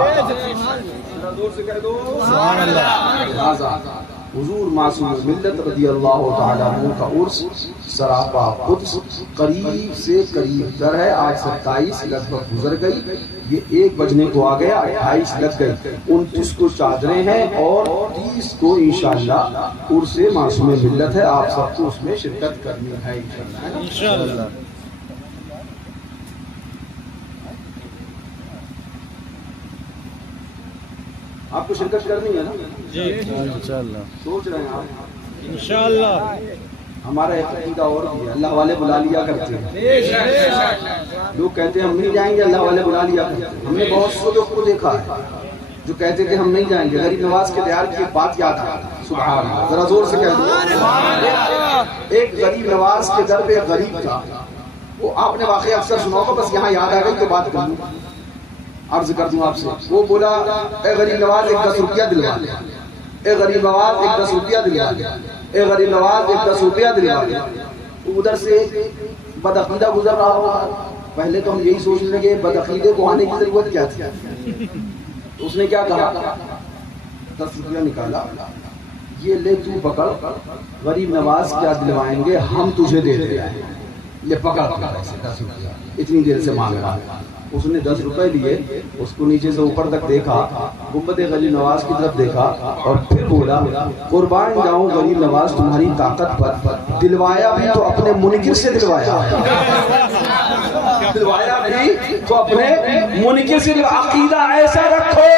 سبحان اللہ. حضور معصوم ملت رضی اللہ تعالیٰ عنہ کا عرس سراپا قدس قریب سے قریب در ہے. آج 27 لگ بھگ گزر گئی, یہ 1 بجنے کو آ گیا, 28 لگ گئی, 29 کو چادریں ہیں اور 30 کو انشاءاللہ عرس معصوم ملت ہے. آپ سب کو اس میں شرکت کرنی ہے انشاءاللہ. آپ کو شرکت کرنی ہے نا؟ جی انشاءاللہ سوچ رہے ہیں آپ؟ انشاءاللہ ہمارا ایک عقیدہ اور بھی ہے، اللہ والے بلا لیا کرتے ہیں۔ لوگ کہتے ہیں ہم نہیں جائیں گے، اللہ والے بلا لیا کرتے ہیں۔ ہم نے بہت سے لوگ کو دیکھا ہے جو کہتے تھے ہم نہیں جائیں گے، غریب نواز کے دیار کی ایک بات یاد آ سبحان اللہ، ذرا زور سے کہہ دو۔ ایک غریب نواز کے در پہ ایک غریب تھا، وہ آپ نے واقعہ اکثر سنا ہوگا، بس یہاں یاد آ گئی تو بات کر لوں، عرض کر دوں آپ سے۔ وہ بولا اے غریب نواز ایک 10 روپیہ دلوا دے، اے غریب نواز ایک 10 روپیہ دلوا دے، اے غریب نواز ایک 10 روپیہ دلوا دے۔ ادھر سے بدعقیدہ گزر رہا ہوگا، پہلے تو ہم یہی سوچنے لگے بدعقیدے کو آنے کی ضرورت کیا تھی؟ اس نے کیا کہا؟ 10 روپیہ نکالا، یہ لے تو پکڑ، غریب نواز کیا دلوائیں گے ہم تجھے دے دے رہے ہیں، یہ پکڑ 10 روپیہ، اتنی دیر سے مانگ رہا ہے۔ اس نے 10 روپے لیے، اس کو نیچے سے اوپر تک دیکھا، گنبد غریب نواز کی طرف دیکھا اور پھر بولا قربان جاؤں غریب نواز تمہاری طاقت پر، دلوایا بھی تو اپنے منکر سے دلوایا، دلوایا بھی تو اپنے منکر سے۔ عقیدہ ایسا رکھو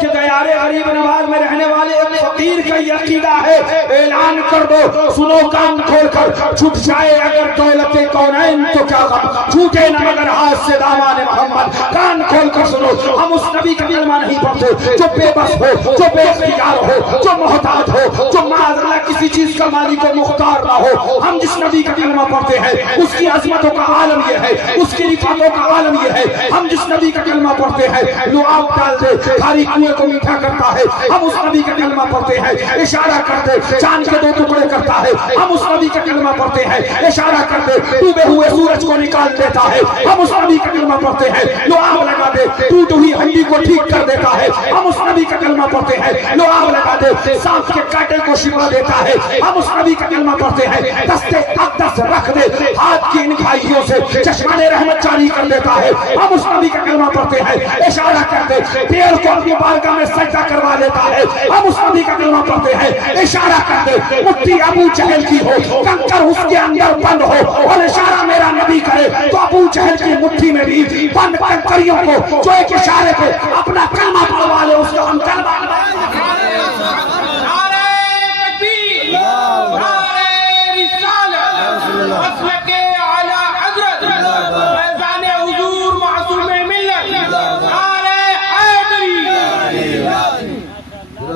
کہ دیار غریب نواز میں رہنے والے ایک فقیر کا یہ عقیدہ ہے، اعلان کر دو، سنو کان کھول کر، چھٹ جائے اگر دولت کونین تو کیا غم، چھوٹے نہ مگر ہاتھ سے دامان محمد۔ کان کھول کر سنو، ہم اس نبی کا کلمہ نہیں پڑھتے جو بے بس ہو، جو بے اختیار ہو، جو محتاج ہو، جو معاذ اللہ کسی چیز کا مالک و مختار نہ ہو۔ ہم جس نبی کا کلمہ پڑھتے ہیں اس کی عظمتوں کا عالم یہ ہے، اس کی رفعتوں کا عالم یہ ہے۔ ہم جس نبی کا کلمہ پڑھتے ہیں لعاب ڈال دے کھاری کنویں کو میٹھا کرتا ہے، ہم اس نبی کا کلمہ پڑھتے ہیں اشارہ کر دے چاند کے 2 ٹکڑے کرتا ہے، ہم اس نبی کا کلمہ پڑھتے ہیں اشارہ کر دے ڈوبے ہوئے سورج کو نکال دیتا ہے، ہم اس نبی کا کلمہ پڑھتے ہیں لعاب لگا دے ٹوٹی ہوئی ہڈی کو ٹھیک کر دیتا ہے، ہم اس نبی کا کلمہ پڑھتے ہیں لعاب لگا دے سانپ کے کانٹے کو شفا دیتا ہے، ہم اس نبی کا کلمہ پڑھتے ہیں دستے اقدس رکھ دے ہاتھ کی انگھائیوں سے چشمان رحمت جاری کر دیتا ہے، ہم اس نبی کا کلمہ پڑھتے ہیں اشارہ کر دے پیر کو اپنی بارگاہ میں سجدہ کروا دیتا ہے، ہم اس نبی کا کلمہ پڑھتے ہیں اشارہ کر دے مٹھی ابو جہل کی ہو کنکر اس کے اندر بند ہو اور اشارہ میرا نبی کرے تو ابو جہل کی مٹھی میں بھی بند کنکریوں کو جو ایک اشارے پہ اپنا کلمہ پڑھوا لے اس کو ہم کلمہ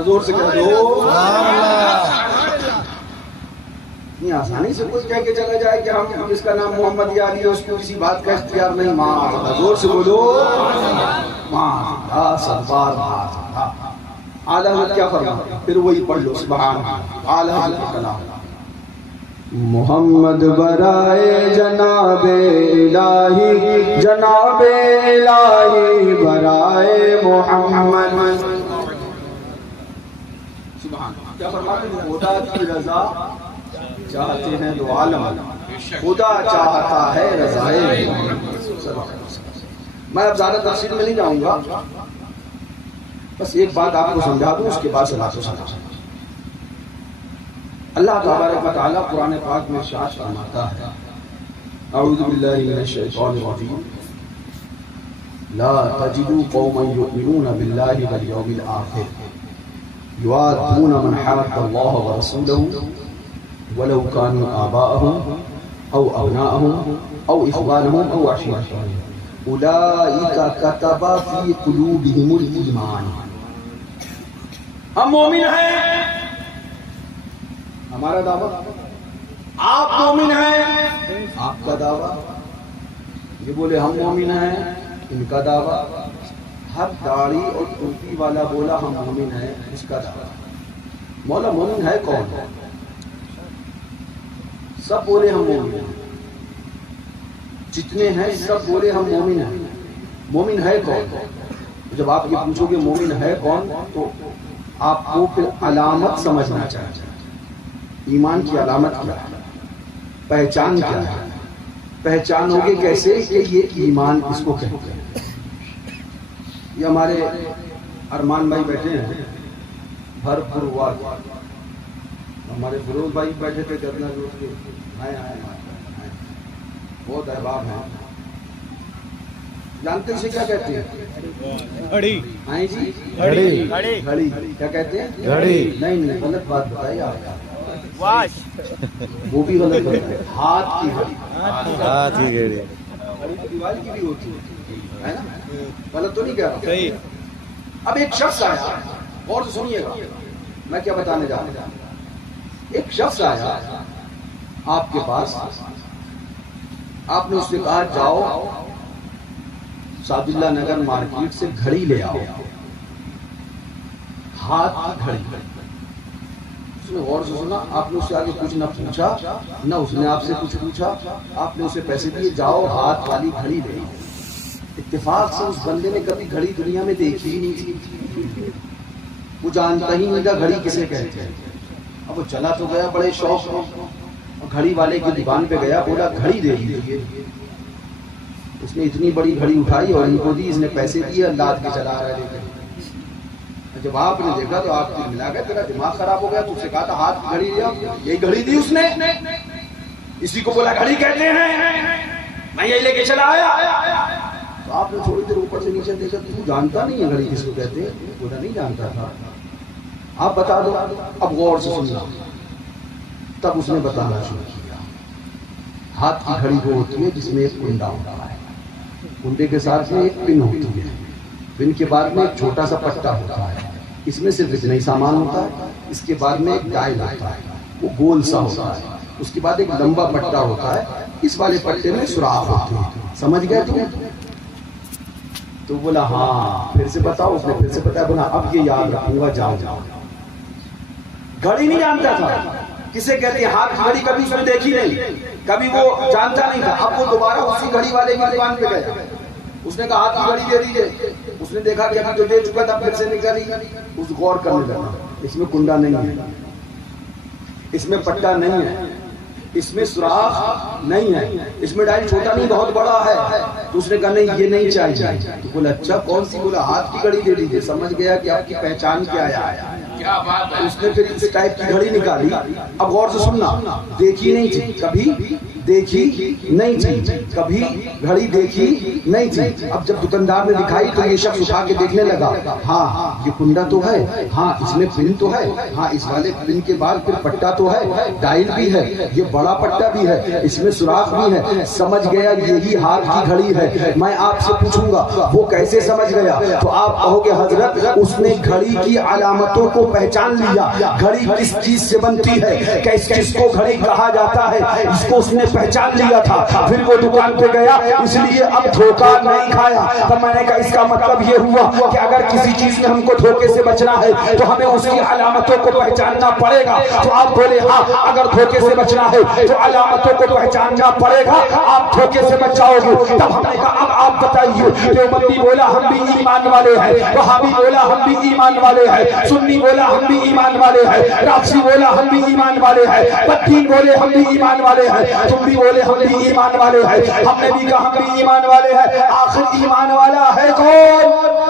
زور سے کہہ دو۔ اتنی آسانی سے کوئی کہہ کے چلا جائے کہ ہم جس کا نام محمد یا علی ہے اس کو کسی بات کا اختیار نہیں۔ ماں زور سے بولو، ماں سرکار اعلی حضرت کیا فرماتے، پھر وہی پڑھ لو سبحان اللہ۔ اعلی حضرت کا کلام محمد برائے جناب الہی، جناب الہی برائے محمد۔ کیا فرماتے ہیں؟ خدا کی رضا چاہتے ہیں دو عالم، خدا چاہتا ہے رضائے محمد۔ میں اب زیادہ تفصیل میں نہیں جاؤں گا، بس ایک بات آپ کو سمجھا دوں، اس کے بعد صلاۃ و سلام۔ اللہ تبارک و تعالیٰ قرآن پاک میں ارشاد فرماتا ہے اعوذ باللہ من الشیطان الرجیم لا تجدوا قوما یؤمنون باللہ والیوم الآخر یوادون من حاد اللہ ورسولہ ولو كانوا آباءهم او ابناءهم او اخوانهم او عشيرتهم اولئک كتب في قلوبهم الایمان۔ ہم مومن ہیں، ہمارا دعویٰ، آپ مومن ہیں، آپ کا دعویٰ، یہ بولے ہم مومن ہیں، ان کا دعویٰ، ہر داڑھی اور ٹوپی والا بولا ہم مومن ہیں، اس کا دعویٰ۔ مولا مومن ہے کون؟ سب بولے ہم مومن ہیں، جتنے ہیں سب بولے ہم مومن ہیں۔ مومن ہے کون؟ جب آپ یہ پوچھو گے مومن ہے کون تو آپ کو پھر علامت سمجھنا چاہیے۔ ایمان کی علامت کیا ہے؟ پہچان کیا ہے؟ پہچانو گے کیسے کہ یہ ایمان اس کو کہتے ہیں۔ یہ ہمارے ارمان بھائی بیٹھے ہیں بھرپور وار، ہمارے فروز بھائی بیٹھے تھے کرنا جو اس کے بہت احباب ہیں، جانتے اسے کیا کہتے ہیں؟ گھڑی. ہاں جی گھڑی. گھڑی. کیا کہتے ہیں؟ گھڑی. نہیں غلط بات بتائی آپ. واش. وہ بھی غلط ہے. ہاتھ کی گھڑی. ہاتھ کی گھڑی. گھڑی تو دیوال کی بھی ہوتی ہے نا. غلط تو نہیں کہہ رہا. صحیح. اب ایک شخص آیا, غور سے سنیے گا میں کیا بتانے جا رہا ہوں. ایک شخص آیا آپ کے پاس, آپ نے اس سے کہا جاؤ سعد اللہ نگر مارکیٹ سے گھڑی لے آؤ, ہاتھ کی گھڑی. اس نے غور سے سنا, آپ نے اس سے آگے کچھ نہ پوچھا, نہ اس نے آپ سے کچھ پوچھا, آپ نے اسے پیسے دیے, جاؤ ہاتھ والی گھڑی لے. اتفاق سے اس بندے نے کبھی گھڑی دنیا میں دیکھی ہی نہیں تھی, وہ جانتا ہی نہیں تھا گھڑی کسے کہتے ہیں. اب وہ چلا تو گیا بڑے شوق میں, گھڑی والے کی دکان پہ گیا, بولا گھڑی دے دیجیے. اس نے اتنی بڑی گھڑی اٹھائی اور ان کو دی, اس نے پیسے دیے, اللہ کے چلا رہا ہے. جب آپ نے دیکھا تو آپ کی ملا گیا, تیرا دماغ خراب ہو گیا. تو اس سے کہا تھا ہاتھ کی گھڑی دیا, یہی گھڑی دی اس نے, اسی کو بولا گھڑی کہتے ہیں, میں یہی لے کے چلا آیا. تو آپ نے تھوڑی دیر اوپر سے نیچے دیکھا, تو جانتا نہیں ہے گھڑی کس کو کہتے ہیں؟ بولا نہیں جانتا تھا. آپ بتا دو. اب غور سے سننا. تب اس نے بتانا شروع کیا. ہاتھ کی گھڑی وہ ہوتی ہے جس میں ایک کنڈا ہوتا ہے, کنڈے کے ساتھ میں ایک پن ہوتی ہے, پن کے بعد میں ایک چھوٹا سا پٹا ہوتا ہے, اس میں صرف اتنا ہی سامان ہوتا ہے. اس کے بعد میں ایک ڈائل ہوتا ہے, وہ گول سا ہوتا ہے. اس کے بعد ایک لمبا پٹا ہوتا ہے, اس والے پٹے میں سوراخ ہوتے ہیں. سمجھ گئے تم؟ تو بولا ہاں. پھر سے بتاؤ. اس نے پھر سے بتایا. بولا اب یہ یاد رکھوں گا, جاؤ جاؤ. گھڑی نہیں جانتا تھا کسے کہتے ہیں, ہاتھ کی گھڑی کبھی اس نے دیکھی نہیں, کبھی وہ جانتا نہیں تھا. اب وہ دوبارہ اسی گھڑی والے کی دکان پہ گیا, اس نے کہا ہاتھ کی گھڑی دے دیجیے. اس نے دیکھا کہ ابھی تو دے چکا تھا, پھر سے نکالی. اس غور کرنے لگا, اس میں کنڈا نہیں ہے, اس میں پٹا نہیں ہے, اس میں سوراخ نہیں ہے, اس میں ڈائل چھوٹا نہیں بہت بڑا ہے. تو اس نے کہا نہیں یہ نہیں چاہیے. تو بولا اچھا کون سی؟ بولا ہاتھ کی گھڑی دے دیجیے. سمجھ گیا کہ آپ کی پہچان کیا ہے. اس نے پھر اس ٹائپ کی گھڑی نکالی. اب غور سے سننا, دیکھی نہیں تھی کبھی, دیکھی نہیں تھی کبھی, گھڑی دیکھی نہیں تھی. اب جب دکاندار نے دکھائی تو یہ شخص اٹھا کے دیکھنے لگا, ہاں یہ کنڈا تو ہے, ہاں اس میں پن تو ہے, ہاں اس والے پن کے بعد پھر پٹا تو ہے, ڈائل بھی ہے, یہ بڑا پٹا بھی ہے, اس میں سوراخ بھی ہے. سمجھ گیا یہی ہاتھ کی گھڑی ہے. میں آپ سے پوچھوں گا وہ کیسے سمجھ گیا؟ تو آپ کہو گے حضرت اس نے گھڑی کی علامتوں کو پہچان لیا. گھڑی کس چیز سے بنتی ہے, کس چیز کو گھڑی کہا جاتا ہے, اس کو اس نے پہچان لیا تھا. پھر وہ دکان پہ گیا, اس لیے اب دھوکہ نہیں کھایا. تو میں نے کہا اس کا مطلب یہ ہوا کہ اگر کسی چیز میں ہم کو دھوکے سے بچنا ہے تو ہمیں اس کی علامتوں کو پہچاننا پڑے گا. تو آپ بولے ہاں اگر دھوکے سے بچنا ہے تو علامتوں کو پہچاننا پڑے گا, آپ دھوکے سے بچ جاؤ گے. تب ہم نے کہا اب آپ بتائیے. دیوبندی بولا ہم بھی ایمان والے ہیں, وہابی بولا ہم بھی ایمان والے ہیں, سنی بولا ہم بھی ایمان والے ہیں, رافضی بولا ہم بھی ایمان والے ہیں, بدین بولے ہم بھی ایمان والے ہیں, تم بھی بولے ہم بھی ایمان والے ہیں. ہم نے بھی کہا ہم بھی ایمان والے ہیں. آخر ایمان والا ہے کون؟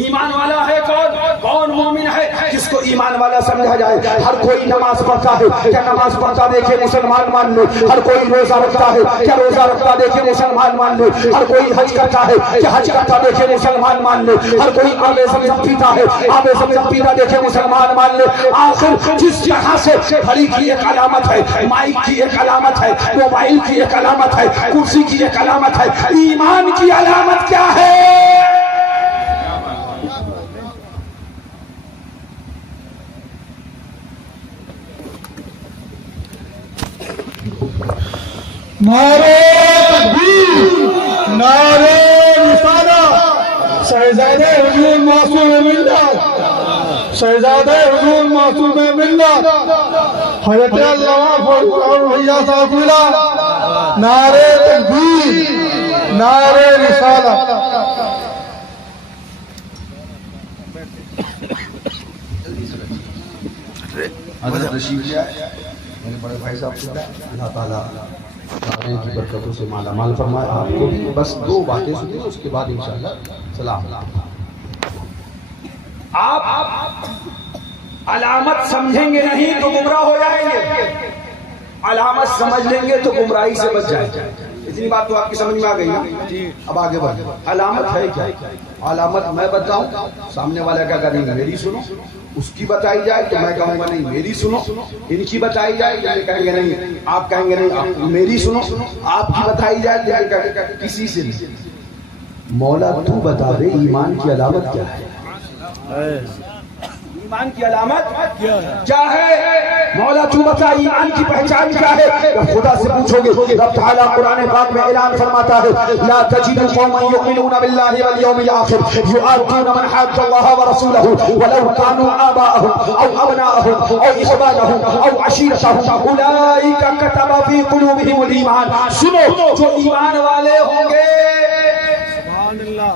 ایمان والا ہے کون؟ کون مومن ہے جس کو ایمان والا سمجھا جائے؟ ہر کوئی نماز پڑھتا ہے, کیا نماز پڑھتا دیکھے مسلمان مان لو. ہر کوئی روزہ رکھتا ہے, کیا روزہ رکھتا دیکھے مسلمان مان لو. ہر کوئی حج کرتا ہے, کیا حج کرتا دیکھے مسلمان مان لو. ہر کوئی آب زمزم پیتا ہے, آب زمزم پیتا دیکھے مسلمان مان لو. آخر جس طرح سے گھڑی کی ایک علامت ہے, مائک کی ایک علامت ہے, موبائل کی ایک علامت ہے, کرسی کی ایک علامت ہے, ایمان کی علامت کیا ہے؟ نعرے تکبیر, نعرے رسالہ, شہزادہ حضور معصوم ملت, شہزادہ حضور معصوم ملت حضرت علامہ فاروق اور بھیا صاحب. نعرے تکبیر, نعرے رسالہ. حضرت رشید کیا ہے میرے بڑے بھائی صاحب سے, اللہ تعالیٰ سارے کی برکتوں سے مالا مال فرمائے. آپ کو بھی بس دو باتیں سنیں, اس کے بعد انشاءاللہ سلام. آپ علامت سمجھیں گے نہیں تو گمراہ ہو جائیں گے, علامت سمجھ لیں گے تو گمراہی سے بچ جائیں گے. اتنی بات تو آپ کی سمجھ میں آ گئی نا؟ اب آگے بڑھ. علامت ہے کیا؟ علامت میں بتاؤں، سامنے والا کیا کریں گے میری سنو، اس کی بتائی جائے تو میں کہوں گا نہیں میری سنو، ان کی بتائی جائے تو یہ کہیں گے نہیں، آپ کہیں گے نہیں میری سنو، آپ کی بتائی جائے تو یہ کہیں گے کسی سے نہیں. مولا تو بتا دے ایمان کی علامت کیا ہے؟ ایمان کی علامت کیا ہے؟ مولا تو بتا ایمان کی پہچان کیا ہے؟ جب خدا سے پوچھو گے، رب تعالیٰ قرآن پاک میں اعلان فرماتا ہے لا تجد قوما یؤمنون باللہ والیوم الآخر یؤادون من حاد اللہ ورسولہ ولو كانوا آباءهم او ابناءهم او اخوانهم او عشیرتهم اولئک کتب فی قلوبهم الایمان. سنو، جو ایمان والے ہوں گے، سبحان اللہ،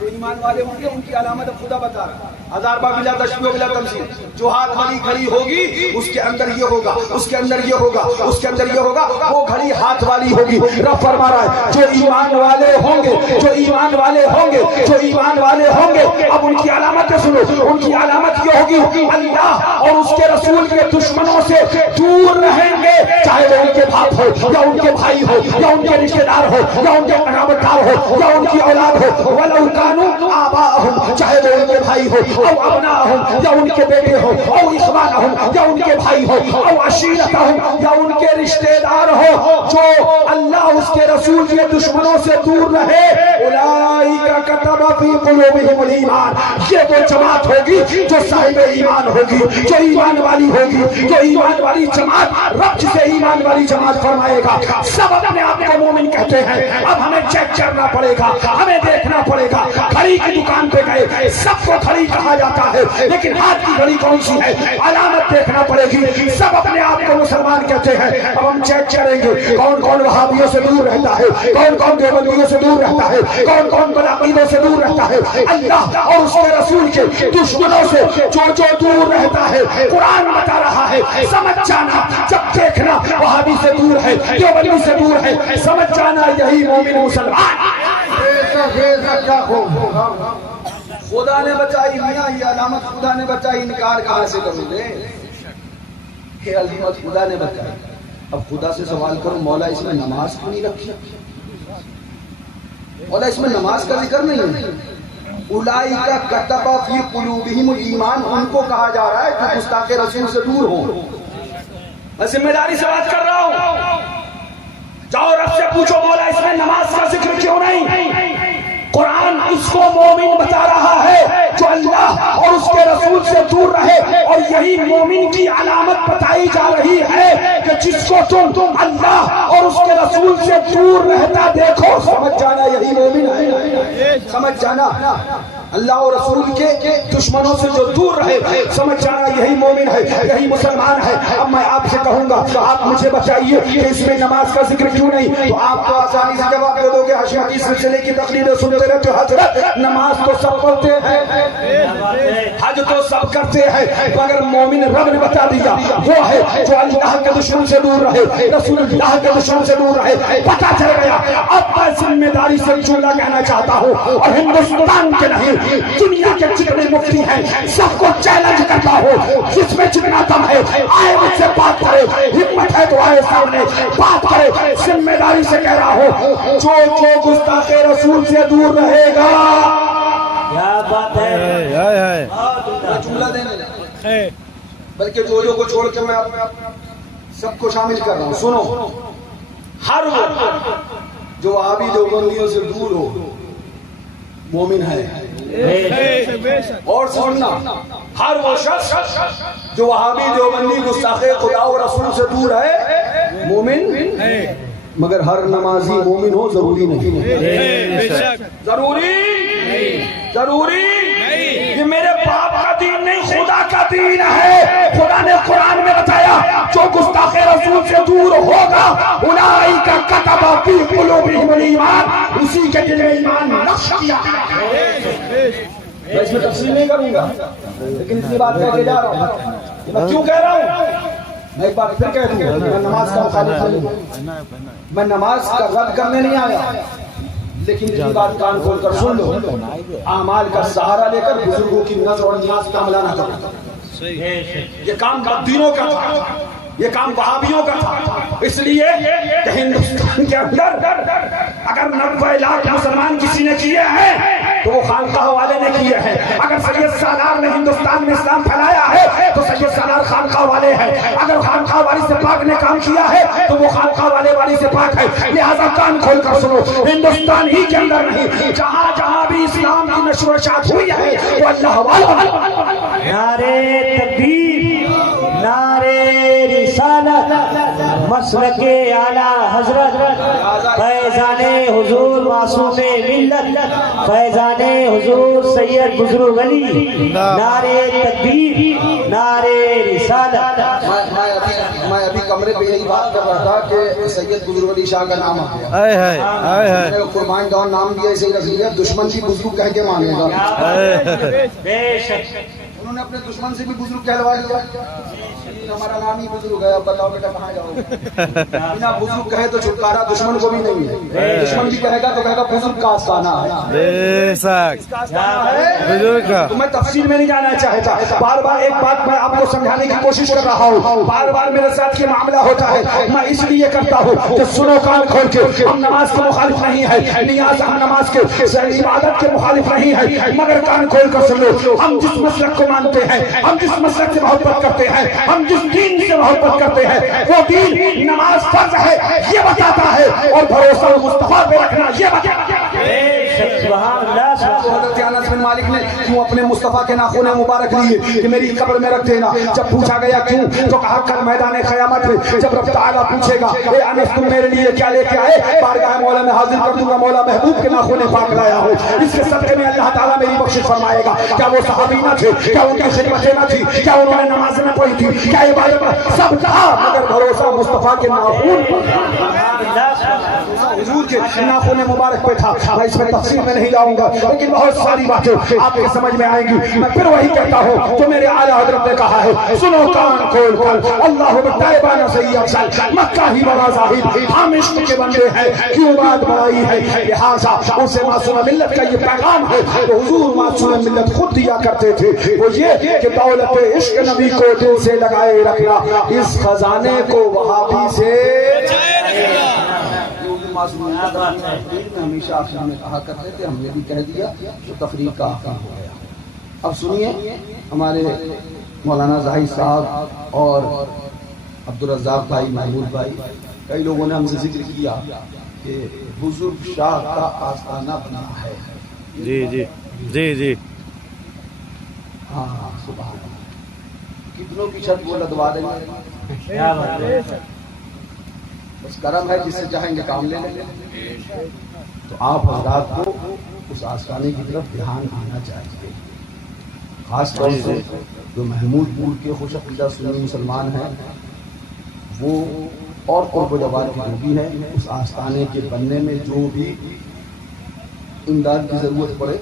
جو ایمان والے ہوں گے ان کی علامت اب خدا بتا رہا ہے. ہزار بار بلا تشبیہ بلا تمثیل. جو ہاتھ والی گھڑی ہوگی اس کے اندر یہ ہوگا، اس کے اندر یہ ہوگا، اس کے اندر یہ ہوگا، وہ گھڑی ہاتھ والی ہوگی. رب فرما رہا ہے جو ایمان والے ہوں گے، جو ایمان والے ہوں گے، جو ایمان والے ہوں گے. اب ان کی علامت سنو، ان کی علامت یہ ہوگی اللہ اور اس کے رسول کے دشمنوں سے دور رہیں گے، چاہے وہ ان کے باپ ہو یا ان کے بھائی ہو یا ان کے رشتے دار ہو یا ان کے قرابت دار ہو یا ان کی اولاد ہو. ولو كانوا آباءهم، چاہے وہ ان کے بھائی ہو او ابناءهم یا ان کے بیٹے ہو او اخوانهم یا ان کے بھائی ہو او عشیرتهم یا ان کے رشتے دار ہو. جو اللہ اس کے رسول کے دشمنوں سے دور رہے، اولئک کتب فی قلوبهم الایمان. یہ وہ جماعت ہوگی جو صاحب ایمان ہوگی، جو ایمان والی ہوگی، جو ایمان والی جماعت. رب جسے ایمان والی جماعت فرمائے گا. سب اپنے آپ کو مومن کہتے ہیں. اب ہمیں چیک کرنا پڑے گا، ہمیں دیکھنا پڑے گا. گھڑی کی دکان پہ گئے، سب کو گھڑی کہا جاتا ہے، لیکن ہاتھ کی گھڑی کون سی ہے؟ علامت دیکھنا پڑے گی. سب اپنے آپ کو مسلمان کہتے ہیں. اب ہم چیک کریں گے کون کون وہابیوں سے دور رہتا ہے، کون کون دیوبندیوں سے دور رہتا ہے، کون کون عقیدوں سے دور رہتا ہے. اللہ اور اس کے رسول کے دشمنوں سے جو دور رہتا ہے قرآن بتا رہا ہے. سمجھ جانا جب دیکھنا وہابی سے دور ہے، دیوبندی سے دور ہے، سمجھ جانا یہی مومن مسلمان. خدا نے بچائی میاں، یہ علامت خدا نے بچائی، انکار کہاں سے کرو گے؟ یہ علامت خدا نے بچائی. اب خدا سے سوال کرو مولا اس میں نماز کیوں نہیں رکھی؟ مولا اس میں نماز کا ذکر نہیں ہے. اولئک کتب فی قلوبہم الایمان، ان کو کہا جا رہا ہے کہ گستاخ رسول سے دور ہو. میں ذمہ داری سے بات کر رہا ہوں. جاؤ رب سے پوچھو مولا اس میں نماز کا ذکر کیوں نہیں؟ قرآن اس کو مومن بتا رہا ہے جو اللہ اور اس کے رسول سے دور رہے. اور یہی مومن کی علامت بتائی جا رہی ہے کہ جس کو تم اللہ اور اس کے رسول سے دور رہتا دیکھو، سمجھ جانا یہی مومن ہے. سمجھ جانا اللہ اور رسول کے دشمنوں سے جو دور رہے، سمجھ جانا یہی مومن ہے، یہی مسلمان ہے. اب میں آپ سے کہوں گا آپ مجھے بتائیے کہ اس میں نماز کا ذکر کیوں نہیں؟ تو آپ تو آسانی سے جواب دے دو گے حشر کی سلسلے کی تقریریں سنتے رہتے. حضرت نماز تو سب پڑھتے ہیں، حج تو سب کرتے ہیں، مگر مومن رب نے بتا دیا وہ ہے جو اللہ کے دشمن سے دور رہے، رسول اللہ کے دشمن سے دور رہے. پتہ چل گیا. اب میں ذمہ داری سے جملہ کہنا چاہتا ہوں اور ہندوستان کے نہیں دنیا کے جتنے مفتی ہیں سب کو چیلنج کرتا ہوں، جس میں جتنا دم ہے آئے مجھ سے بات کرے، ہمت ہے تو آئے سامنے بات کرے. ذمہ داری سے کہہ رہا ہوں جو گستاخ رسول سے دور رہے گا. کیا بات ہے؟ جملہ دینے بلکہ جو کو چھوڑ کے میں سب کو شامل کر رہا ہوں. سنو، ہر وہ جو وہابی دیوبندیوں سے دور ہو مومن ہے. اور سننا، ہر وہ شخص جو وہابی دیوبندی گستاخ خدا و رسول سے دور ہے مومن ہے. مگر ہر نمازی مومن ہو ضروری نہیں. ضروری یہ میرے باپ کا دین نہیں، خدا کا دین ہے. خدا نے قرآن میں بتایا جو گستاخ رسول سے دور ہوگا اولئک کتب فی قلوبہم الایمان، اسی کے دل میں ایمان نقش کیا. میں اس میں تفصیل نہیں کروں گا، لیکن اتنی بات کہہ کے جا رہا ہوں. میں کیوں کہہ رہا ہوں؟ میں ایک بار پھر کہہ دوں گا میں نماز کا مخالف نہیں ہوں، میں نماز کا رد کرنے نہیں آیا. لیکن اتنی بات کان کھول کر سن لو، اعمال کا سہارا لے کر بزرگوں کی نظر اور نیاز کا عملہ نہ کرو. یہ کام بدینوں کا تھا، یہ کام وہابیوں کا تھا، اس لیے کہ ہندوستان کے اندر اگر 90 لاکھ مسلمان کسی نے کیے ہیں تو وہ خانقاہ والے نے کیے ہیں. اگر سید سالار نے ہندوستان میں اسلام پھیلایا ہے تو سید سالار خانقاہ والے ہیں. اگر خانقاہ والی سے پاک نے کام کیا ہے تو وہ خانقاہ والے والی سے پاک ہے. لہذا کان کھول کر سنو، ہندوستان ہی کے اندر نہیں، جہاں جہاں بھی اسلام کی نشر و اشاعت ہوئی ہے وہ اللہ والا. نعرے تکبیر، نعرے رسالت، مسلک اعلیٰ حضرت فیضان حضور معصوم ملت، فیضان حضور سید بزرگ علی. نعرے تکبیر، نعرے رسالت. میں ابھی کمرے پہ یہی بات کر رہا تھا کہ سید بزرگ علی شاہ کا نام آ گیا. میں نے قربان جاؤں نام دیا اسے رکھ لیا، دشمن کی بزرگ کہہ کے مانے گا. بے شک انہوں نے اپنے دشمن سے بھی بزرگ کہلوا لیا. ہمارا نام ہی بزرگ ہے، اب بتاؤ بیٹا کہاں جاؤ. بنا بزرگ کہے تو چھٹکارا دشمن کو بھی نہیں ہے. دشمن بھی کہے گا تو کہے گا بزرگ کا آستانہ ہے. تو میں تفصیل میں نہیں جانا چاہتا. بار بار ایک بات میں آپ کو سمجھانے کی کوشش کر رہا ہوں. بار بار میرے ساتھ یہ معاملہ ہوتا ہے، میں اس لیے کرتا ہوں کہ سنو کان کھول کے، ہم نماز کے مخالف نہیں ہے، نیاز ہم نماز کے عبادت کے مخالف نہیں ہے، مگر کان کھول کر سنو. ہم جس مسلک کو مانتے ہیں، ہم جس مسلک سے محبت کرتے ہیں، ہم جس دین سے محبت کرتے ہیں، وہ دین نماز فرض ہے یہ بتاتا ہے، اور بھروسہ مصطفیٰ پہ رکھنا یہ بتاتا ہے. سبحان اللہ. حضرت انس بن مالک نے کیوں اپنے مصطفیٰ کے ناخن مبارک لیے کہ میری قبر میں رکھ دینا. جب پوچھا گیا کیوں تو کہا کل میدان قیامت میں جب رب تعالیٰ پوچھے گا اے انس تم میرے لیے کیا لے کے آئے، بارگاہ مولا میں حاضر کر دوں گا مولا محبوب کے ناخن پاک لایا ہوں. اس کے صدقے میں اللہ تعالیٰ میری بخشش فرمائے گا. کیا وہ صحابی نہ تھے؟ کیا ان کی خدمتیں نہ تھی؟ کیا انہوں نے نماز نہ پڑھی تھی؟ کیا عبادت سب کہا، مگر بھروسہ مصطفیٰ کے ناخن حضور کے ناخن مبارک پہ تھا. میں اس میں تفصیل میں نہیں جاؤں گا، لیکن بہت ساری باتیں آپ کے سمجھ میں آئیں گی. میں پھر وہی کہتا ہوں جو میرے اعلیٰ حضرت نے کہا ہے، سنو کان کھول کر. اللہ طیبان سے افضل، مکہ ہی بڑا زاہد، ہم عشق کے بندے ہیں، کیوں بات بڑائی ہے. لہٰذا ان سے معصوم ملت کا یہ پیغام ہے تو حضور معصوم ملت خود دیا کرتے تھے، وہ یہ کہ دولت عشق نبی کو دل سے لگائے رکھنا، اس خزانے کو وہابی سے ہمیشہ آخر میں کہا کرتے تھے. ہم نے بھی کہہ دیا تو تفریق کا آخر ہو گیا. اب سنیے ہمارے مولانا زاہد صاحب اور عبدالرزاق بھائی، محمود بھائی، کئی لوگوں نے ہم سے ذکر کیا کہ بزرگ شاہ کا آستانہ بنا ہے. جی جی جی جی ہاں سبحان اللہ. کتنوں کی چھت وہ لدوا دیں گے. بس کرم ہے، جس سے چاہیں گے کام لے لیں. تو آپ حضرات کو اس آستانے کی طرف دھیان آنا چاہیے، خاص طور سے جو محمود پور کے خوش عقیدہ سنی مسلمان ہیں وہ اور قرب و جوار کی ڈوبی ہے. اس آستانے کے بننے میں جو بھی امداد کی ضرورت پڑے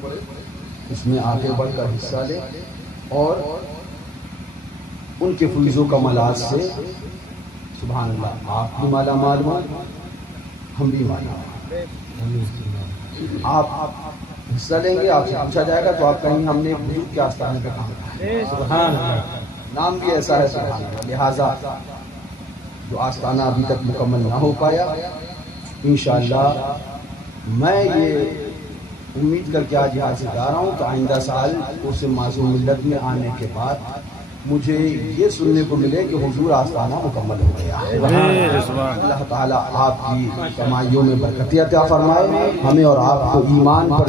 اس میں آگے بڑھ کر حصہ لے، اور ان کے فیض و کمالات سے سبحان اللہ آپ بھی مالا مال ہوں، ہم بھی مالا مال. آپ حصہ لیں گے، آپ سے پوچھا جائے گا تو آپ کہیں ہم نے بزرگ کے آستانے پہ کام کیا. سبحان اللہ. نام بھی ایسا ہے سبحان اللہ. لہٰذا جو آستانہ ابھی تک مکمل نہ ہو پایا، انشاءاللہ میں یہ امید کر کے آج یہاں سے جا رہا ہوں کہ آئندہ سال اس معصوم ملت میں آنے کے بعد مجھے یہ سننے کو ملے کہ حضور آستانہ مکمل ہو گیا ہے. اللہ تعالیٰ آپ کی کمائیوں میں برکت عطا فرمائے، ہمیں اور آپ کو ایمان پر